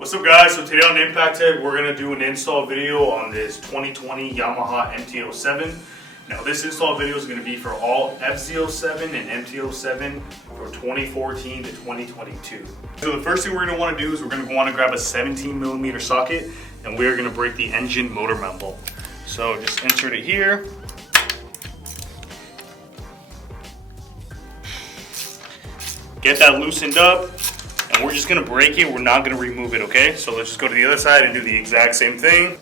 What's up guys, so today on Impaktech we're going to do an install video on this 2020 Yamaha MT-07. Now this install video is going to be for all FZ-07 and MT-07 from 2014 to 2022. So the first thing we're going to want to do is we're going to want to grab a 17mm socket and we're going to break the engine motor mount bolt. So just insert it here. Get that loosened up. And we're just gonna break it, we're not gonna remove it, okay? So let's just go to the other side and do the exact same thing.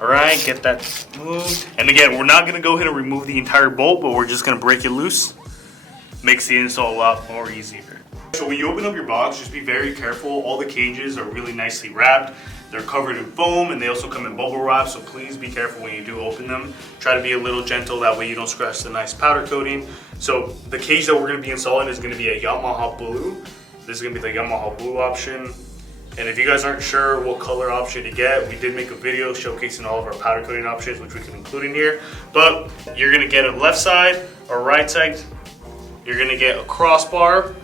All right, get that moved. And again, we're not gonna go ahead and remove the entire bolt, but we're just gonna break it loose. Makes the install a lot more easier. So when you open up your box, just be very careful. All the cages are really nicely wrapped. They're covered in foam and they also come in bubble wrap, so please be careful when you do open them. Try to be a little gentle, that way you don't scratch the nice powder coating. So the cage that we're gonna be installing is gonna be a Yamaha blue. This is going to be the Yamaha blue option. And if you guys aren't sure what color option to get, we did make a video showcasing all of our powder coating options, which we can include in here. But you're going to get a left side or right side. You're going to get a crossbar.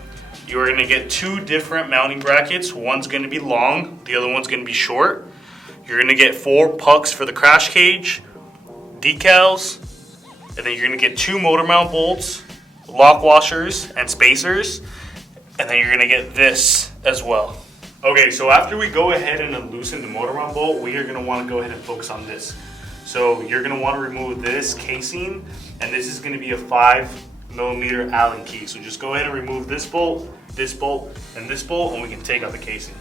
You're going to get two different mounting brackets. One's going to be long, the other one's going to be short. You're going to get 4 pucks for the crash cage, decals, and then you're going to get 2 motor mount bolts, lock washers, and spacers. And then you're gonna get this as well. Okay, so after we go ahead and loosen the motor mount bolt, we are gonna wanna go ahead and focus on this. So you're gonna wanna remove this casing, and this is gonna be a 5mm Allen key. So just go ahead and remove this bolt, and this bolt, and we can take out the casing.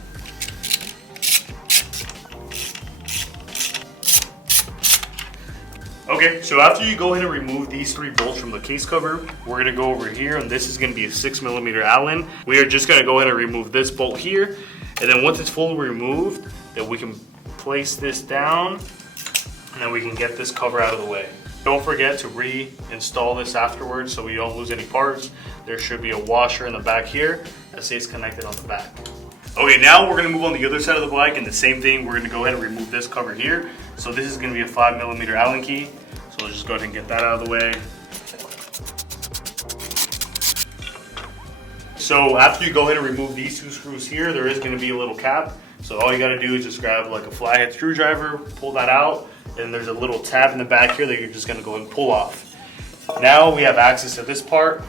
Okay, so after you go ahead and remove these 3 bolts from the case cover, we're gonna go over here, and this is gonna be a 6mm Allen. We are just gonna go ahead and remove this bolt here, and then once it's fully removed, then we can place this down, and then we can get this cover out of the way. Don't forget to reinstall this afterwards so we don't lose any parts. There should be a washer in the back here that stays connected on the back. Okay, now we're gonna move on the other side of the bike, and the same thing, we're gonna go ahead and remove this cover here. So this is gonna be a 5mm Allen key. So let's just go ahead and get that out of the way. So after you go ahead and remove these 2 screws here, there is gonna be a little cap. So all you gotta do is just grab like a flathead screwdriver, pull that out, and there's a little tab in the back here that you're just gonna go and pull off. Now we have access to this part,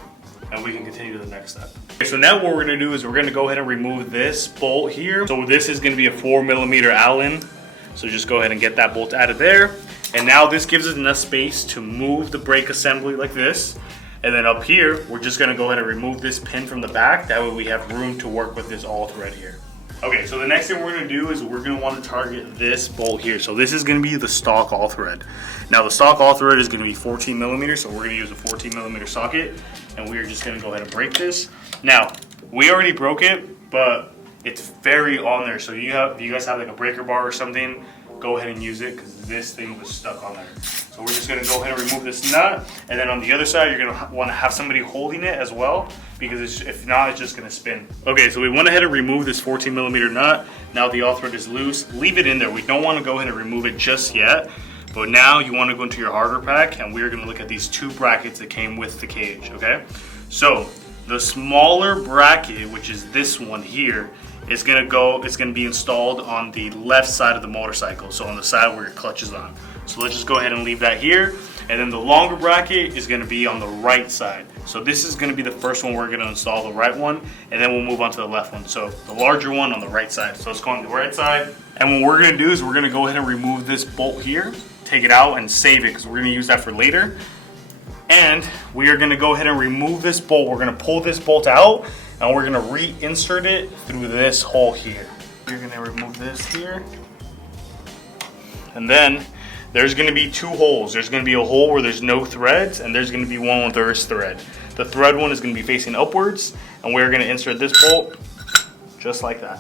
and we can continue to the next step. Okay, so now what we're gonna do is we're gonna go ahead and remove this bolt here. So this is gonna be a 4mm Allen. So just go ahead and get that bolt out of there. And now this gives us enough space to move the brake assembly like this. And then up here, we're just gonna go ahead and remove this pin from the back. That way we have room to work with this all thread here. Okay, so the next thing we're gonna do is we're gonna wanna target this bolt here. So this is gonna be the stock all thread. Now the stock all thread is gonna be 14mm, so we're gonna use a 14mm socket. And we are just gonna go ahead and break this. Now, we already broke it, but it's very on there. So if you guys have like a breaker bar or something, go ahead and use it because this thing was stuck on there. So we're just gonna go ahead and remove this nut, and then on the other side, you're gonna wanna have somebody holding it as well, because if not, it's just gonna spin. Okay, so we went ahead and removed this 14mm nut. Now the all thread is loose. Leave it in there. We don't wanna go ahead and remove it just yet, but now you wanna go into your hardware pack, and we're gonna look at these 2 brackets that came with the cage, okay? So the smaller bracket, which is this one here, it's gonna be installed on the left side of the motorcycle, so on the side where your clutch is on. So let's just go ahead and leave that here. And then the longer bracket is gonna be on the right side. So this is gonna be the first one we're gonna install, the right one, and then we'll move on to the left one. So the larger one on the right side. So let's go on the right side. And what we're gonna do is we're gonna go ahead and remove this bolt here, take it out and save it, because we're gonna use that for later. And we are gonna go ahead and remove this bolt. We're gonna pull this bolt out, and we're gonna reinsert it through this hole here. You're gonna remove this here. And then there's gonna be 2 holes. There's gonna be a hole where there's no threads, and there's gonna be one where there is thread. The thread one is gonna be facing upwards, and we're gonna insert this bolt just like that.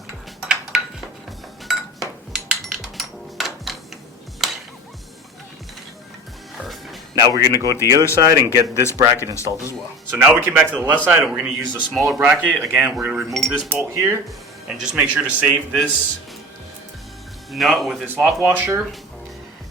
Now we're gonna go to the other side and get this bracket installed as well. So now we came back to the left side, and we're gonna use the smaller bracket. Again, we're gonna remove this bolt here, and just make sure to save this nut with this lock washer.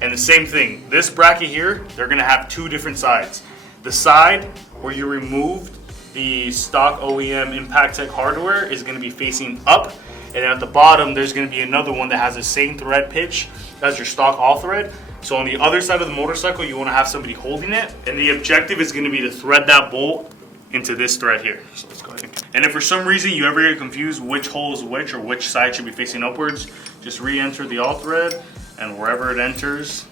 And the same thing, this bracket here, they're gonna have 2 different sides. The side where you removed the stock OEM Impaktech hardware is going to be facing up, and at the bottom there's going to be another one that has the same thread pitch as your stock all thread. So on the other side of the motorcycle, you want to have somebody holding it, and the objective is going to be to thread that bolt into this thread here. So let's go ahead and if for some reason you ever get confused which hole is which or which side should be facing upwards, just re-enter the all thread, and wherever it enters,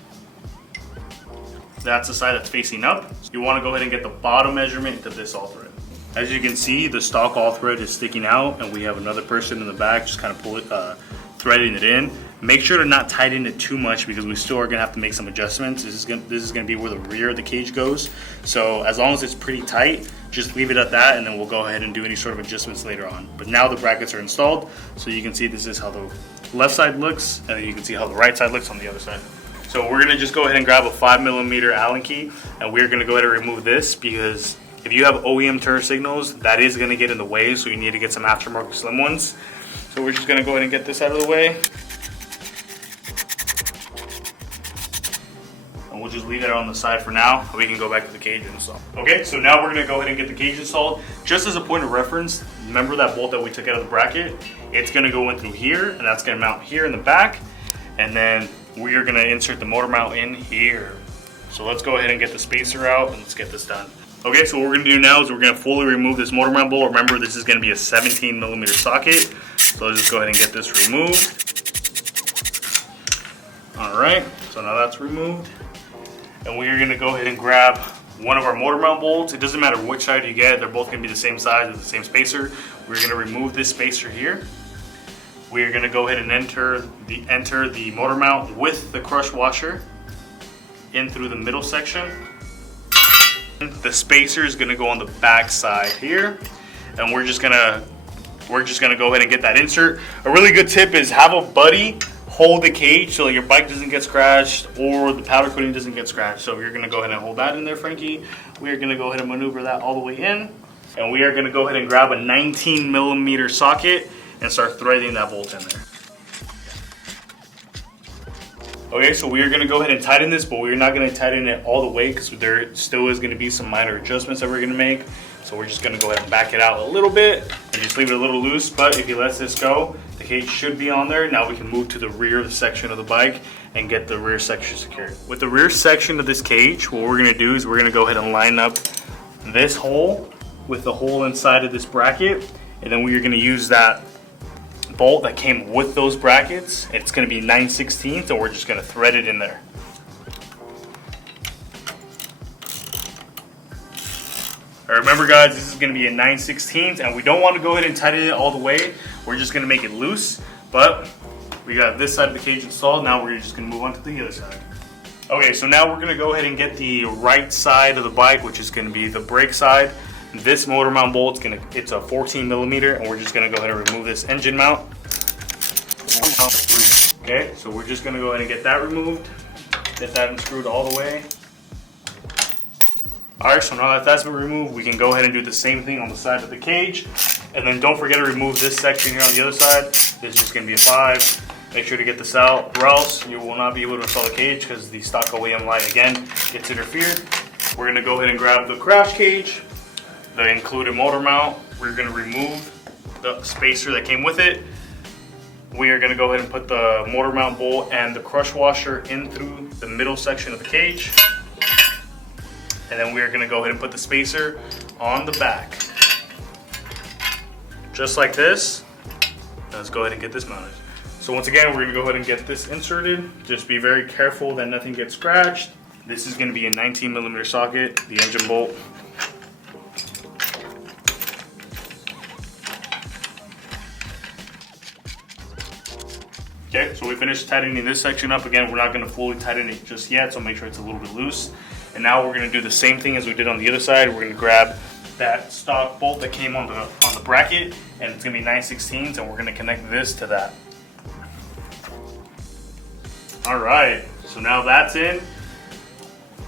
that's the side that's facing up. You want to go ahead and get the bottom measurement to this all thread. As you can see, the stock all thread is sticking out, and we have another person in the back just kind of threading it in. Make sure to not tighten it too much because we still are going to have to make some adjustments. This is going to be where the rear of the cage goes. So as long as it's pretty tight, just leave it at that, and then we'll go ahead and do any sort of adjustments later on. But now the brackets are installed, so you can see this is how the left side looks, and then you can see how the right side looks on the other side. So we're going to just go ahead and grab a 5mm Allen key, and we're going to go ahead and remove this because if you have OEM turn signals, that is going to get in the way, so you need to get some aftermarket slim ones. So we're just going to go ahead and get this out of the way. And we'll just leave it on the side for now. We can go back to the cage and install. Okay, so now we're going to go ahead and get the cage installed. Just as a point of reference, remember that bolt that we took out of the bracket? It's going to go in through here, and that's going to mount here in the back. And then we are going to insert the motor mount in here. So let's go ahead and get the spacer out, and let's get this done. Okay, so what we're going to do now is we're going to fully remove this motor mount bolt. Remember, this is going to be a 17mm socket. So let's just go ahead and get this removed. Alright, so now that's removed. And we are going to go ahead and grab one of our motor mount bolts. It doesn't matter which side you get, they're both going to be the same size with the same spacer. We're going to remove this spacer here. We are going to go ahead and enter the motor mount with the crush washer in through the middle section. The spacer is going to go on the back side here, and we're just gonna go ahead and get that insert. A really good tip is have a buddy hold the cage so your bike doesn't get scratched or the powder coating doesn't get scratched. So you're going to go ahead and hold that in there, Frankie. We are going to go ahead and maneuver that all the way in, and we are going to go ahead and grab a 19mm socket and start threading that bolt in there. Okay, so we are going to go ahead and tighten this, but we're not going to tighten it all the way because there still is going to be some minor adjustments that we're going to make. So we're just going to go ahead and back it out a little bit and just leave it a little loose. But if you let this go, the cage should be on there. Now we can move to the rear section of the bike and get the rear section secured. With the rear section of this cage, what we're going to do is we're going to go ahead and line up this hole with the hole inside of this bracket, and then we are going to use that bolt that came with those brackets. It's going to be 9/16, and we're just going to thread it in there. Remember guys, this is going to be a 9/16, and we don't want to go ahead and tighten it all the way. We're just going to make it loose, but we got this side of the cage installed. Now we're just going to move on to the other side. Okay, so now we're going to go ahead and get the right side of the bike, which is going to be the brake side. This motor mount bolt, it's a 14mm, and we're just going to go ahead and remove this engine mount. Okay, so we're just going to go ahead and get that removed, get that unscrewed all the way. Alright, so now that that's been removed, we can go ahead and do the same thing on the side of the cage. And then don't forget to remove this section here on the other side. This is just going to be a 5. Make sure to get this out, or else you will not be able to install the cage because the stock OEM light again gets interfered. We're going to go ahead and grab the crash cage, the included motor mount. We're going to remove the spacer that came with it. We are going to go ahead and put the motor mount bolt and the crush washer in through the middle section of the cage. And then we are going to go ahead and put the spacer on the back. Just like this. Let's go ahead and get this mounted. So once again, we're going to go ahead and get this inserted. Just be very careful that nothing gets scratched. This is going to be a 19mm socket, the engine bolt. Okay, so we finished tightening this section up. Again, we're not going to fully tighten it just yet, so make sure it's a little bit loose. And now we're going to do the same thing as we did on the other side. We're going to grab that stock bolt that came on the bracket, and it's going to be 9/16, and we're going to connect this to that. Alright, so now that's in.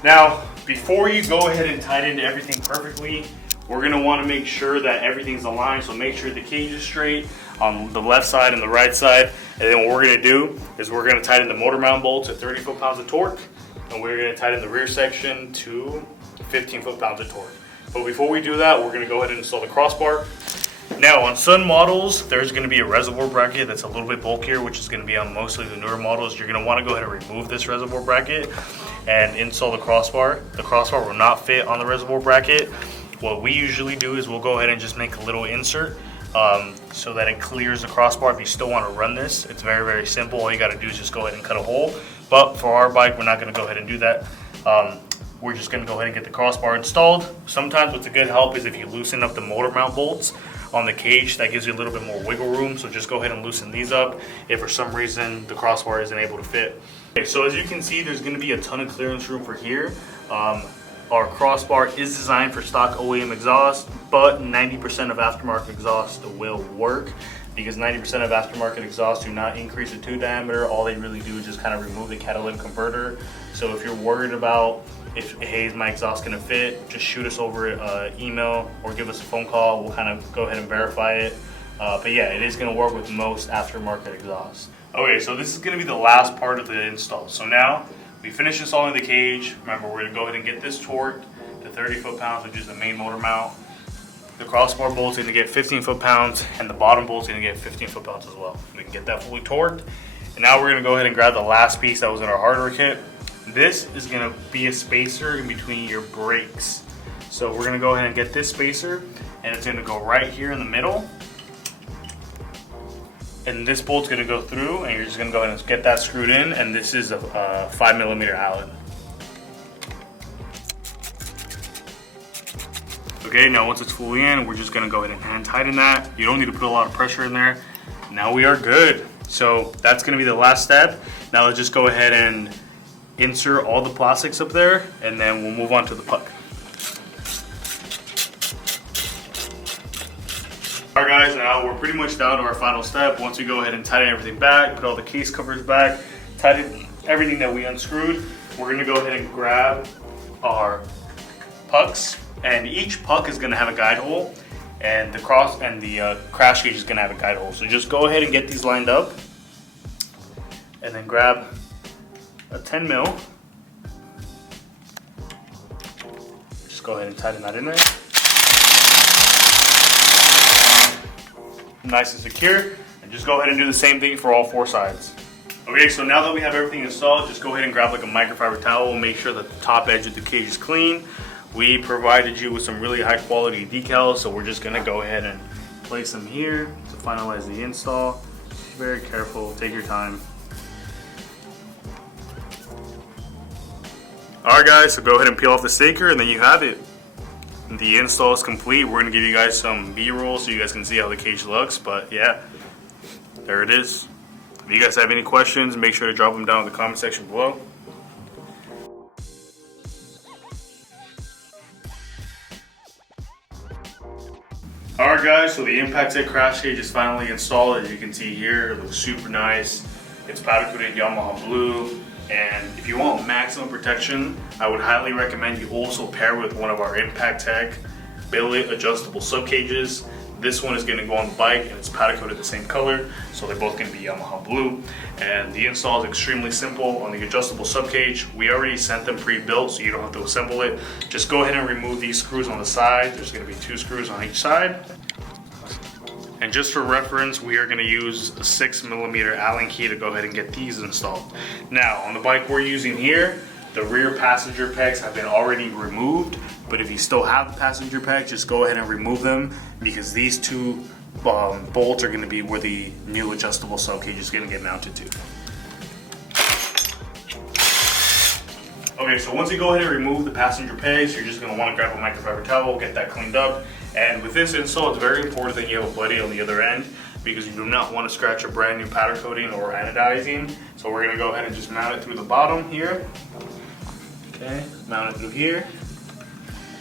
Now, before you go ahead and tighten everything perfectly, we're going to want to make sure that everything's aligned, so make sure the cage is straight on the left side and the right side. And then what we're going to do is we're going to tighten the motor mount bolt to 30 foot-pounds of torque, and we're going to tighten the rear section to 15 foot-pounds of torque. But before we do that, we're going to go ahead and install the crossbar. Now on some models, there's going to be a reservoir bracket that's a little bit bulkier, which is going to be on mostly the newer models. You're going to want to go ahead and remove this reservoir bracket and install the crossbar. The crossbar will not fit on the reservoir bracket. What we usually do is we'll go ahead and just make a little insert so that it clears the crossbar. If you still want to run this, it's very, very simple. All you got to do is just go ahead and cut a hole. But for our bike, we're not going to go ahead and do that. We're just going to go ahead and get the crossbar installed. Sometimes what's a good help is if you loosen up the motor mount bolts on the cage, that gives you a little bit more wiggle room. So just go ahead and loosen these up if for some reason the crossbar isn't able to fit. Okay, so as you can see, there's going to be a ton of clearance room for here. Our crossbar is designed for stock OEM exhaust, but 90% of aftermarket exhaust will work, because 90% of aftermarket exhausts do not increase the tube diameter. All they really do is just kind of remove the catalytic converter. So if you're worried about if, hey, is my exhaust gonna fit, just shoot us over email or give us a phone call. We'll kind of go ahead and verify it. But yeah, it is gonna work with most aftermarket exhausts. Okay, so this is gonna be the last part of the install. So now we finished installing the cage. Remember, we're gonna go ahead and get this torqued to 30 foot-pounds, which is the main motor mount. The crossbar bolt's gonna get 15 foot-pounds, and the bottom bolt's gonna get 15 foot-pounds as well. We can get that fully torqued. And now we're gonna go ahead and grab the last piece that was in our hardware kit. This is gonna be a spacer in between your brakes. So we're gonna go ahead and get this spacer, and it's gonna go right here in the middle. And this bolt's gonna go through, and you're just gonna go ahead and get that screwed in, and this is a 5mm Allen. Okay, now once it's fully in, we're just gonna go ahead and hand tighten that. You don't need to put a lot of pressure in there. Now we are good. So that's gonna be the last step. Now let's just go ahead and insert all the plastics up there, and then we'll move on to the puck. Alright guys, now we're pretty much down to our final step. Once we go ahead and tighten everything back, put all the case covers back, tighten everything that we unscrewed, we're gonna go ahead and grab our pucks, and each puck is gonna have a guide hole, and the crash cage is gonna have a guide hole. So just go ahead and get these lined up, and then grab a 10 mil. Just go ahead and tighten that in there. Nice and secure, and just go ahead and do the same thing for all 4 sides. Okay, so now that we have everything installed, just go ahead and grab like a microfiber towel and make sure that the top edge of the cage is clean. We provided you with some really high quality decals, so we're just gonna go ahead and place them here to finalize the install. Very careful, take your time. Alright guys, so go ahead and peel off the staker, and then you have it. The install is complete. We're going to give you guys some B-roll so you guys can see how the cage looks, but yeah, there it is. If you guys have any questions, make sure to drop them down in the comment section below. Alright guys, so the Impaktech Crash Cage is finally installed. As you can see here, it looks super nice. It's powder coated Yamaha blue. And if you want maximum protection, I would highly recommend you also pair with one of our Impaktech billet adjustable sub cages. This one is going to go on the bike, and it's powder coated the same color, so they're both going to be Yamaha blue. And the install is extremely simple. On the adjustable sub cage, we already sent them pre-built, so you don't have to assemble it. Just go ahead and remove these screws on the side. There's going to be 2 screws on each side. And just for reference, we are going to use a 6mm Allen key to go ahead and get these installed. Now, on the bike we're using here, the rear passenger pegs have been already removed, but if you still have the passenger pegs, just go ahead and remove them, because these 2 bolts are going to be where the new adjustable sub cage is going to get mounted to. Okay, so once you go ahead and remove the passenger pegs, you're just going to want to grab a microfiber towel, get that cleaned up. And with this install, it's very important that you have a buddy on the other end, because you do not want to scratch a brand new powder coating or anodizing. So we're going to go ahead and just mount it through the bottom here. Okay, mount it through here.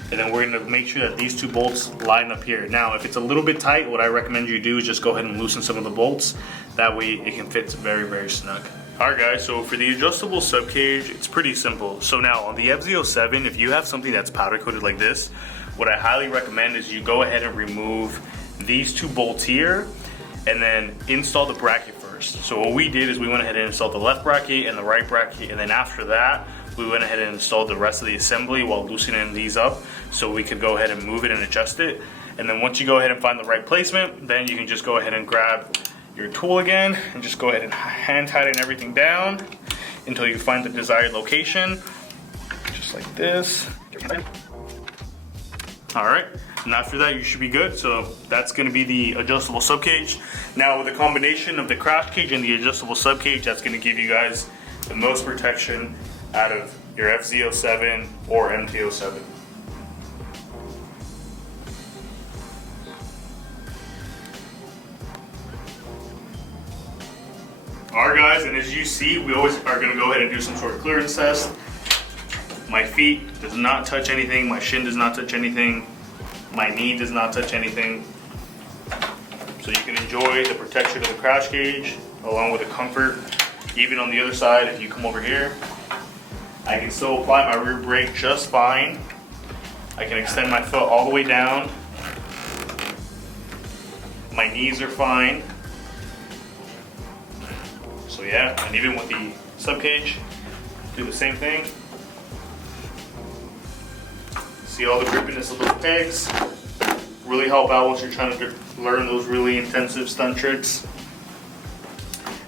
And then we're going to make sure that these 2 bolts line up here. Now, if it's a little bit tight, what I recommend you do is just go ahead and loosen some of the bolts. That way it can fit very, very snug. Alright guys, so for the adjustable sub cage, it's pretty simple. So now on the FZ-07, if you have something that's powder coated like this, what I highly recommend is you go ahead and remove these 2 bolts here, and then install the bracket first. So what we did is we went ahead and installed the left bracket and the right bracket, and then after that, we went ahead and installed the rest of the assembly while loosening these up so we could go ahead and move it and adjust it. And then once you go ahead and find the right placement, then you can just go ahead and grab your tool again and just go ahead and hand tighten everything down until you find the desired location, just like this. All right, and after that you should be good. So that's going to be the adjustable subcage. Now with the combination of the crash cage and the adjustable subcage, that's going to give you guys the most protection out of your FZ-07 or MT-07. Alright guys, and as you see, we always are going to go ahead and do some sort of clearance test. My feet does not touch anything, my shin does not touch anything, my knee does not touch anything. So you can enjoy the protection of the crash cage along with the comfort. Even on the other side, if you come over here, I can still apply my rear brake just fine. I can extend my foot all the way down. My knees are fine. So yeah, and even with the subcage, do the same thing. See all the grippiness of those pegs. Really help out once you're trying to learn those really intensive stunt tricks.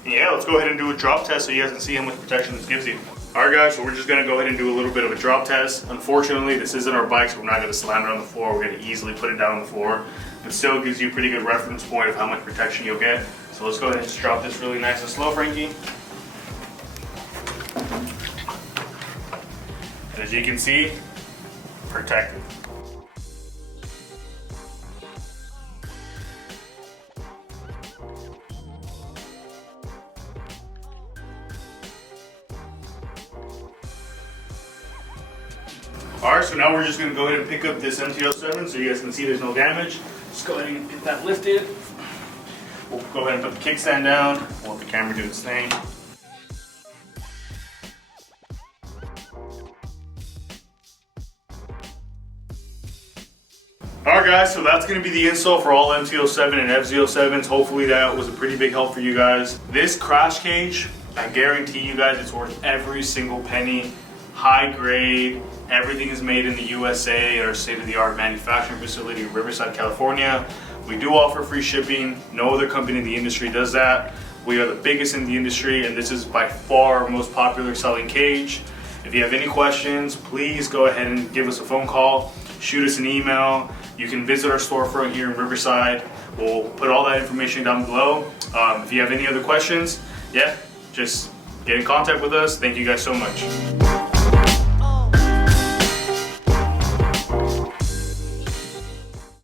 And yeah, let's go ahead and do a drop test so you guys can see how much protection this gives you. Alright guys, so we're just going to go ahead and do a little bit of a drop test. Unfortunately, this isn't our bike, so we're not going to slam it on the floor. We're going to easily put it down on the floor. But still gives you a pretty good reference point of how much protection you'll get. So let's go ahead and just drop this really nice and slow, Frankie. And as you can see, protected. Alright, so now we're just going to go ahead and pick up this MT-07 so you guys can see there's no damage. Just go ahead and get that lifted. We'll go ahead and put the kickstand down. We'll let the camera do its thing. Alright guys, so that's going to be the install for all MT-07 and FZ-07s. Hopefully that was a pretty big help for you guys. This crash cage, I guarantee you guys it's worth every single penny. High grade, everything is made in the USA at our state-of-the-art manufacturing facility in Riverside, California. We do offer free shipping. No other company in the industry does that. We are the biggest in the industry, and this is by far our most popular selling cage. If you have any questions, please go ahead and give us a phone call, shoot us an email. You can visit our storefront here in Riverside. We'll put all that information down below. If you have any other questions, yeah, just get in contact with us. Thank you guys so much.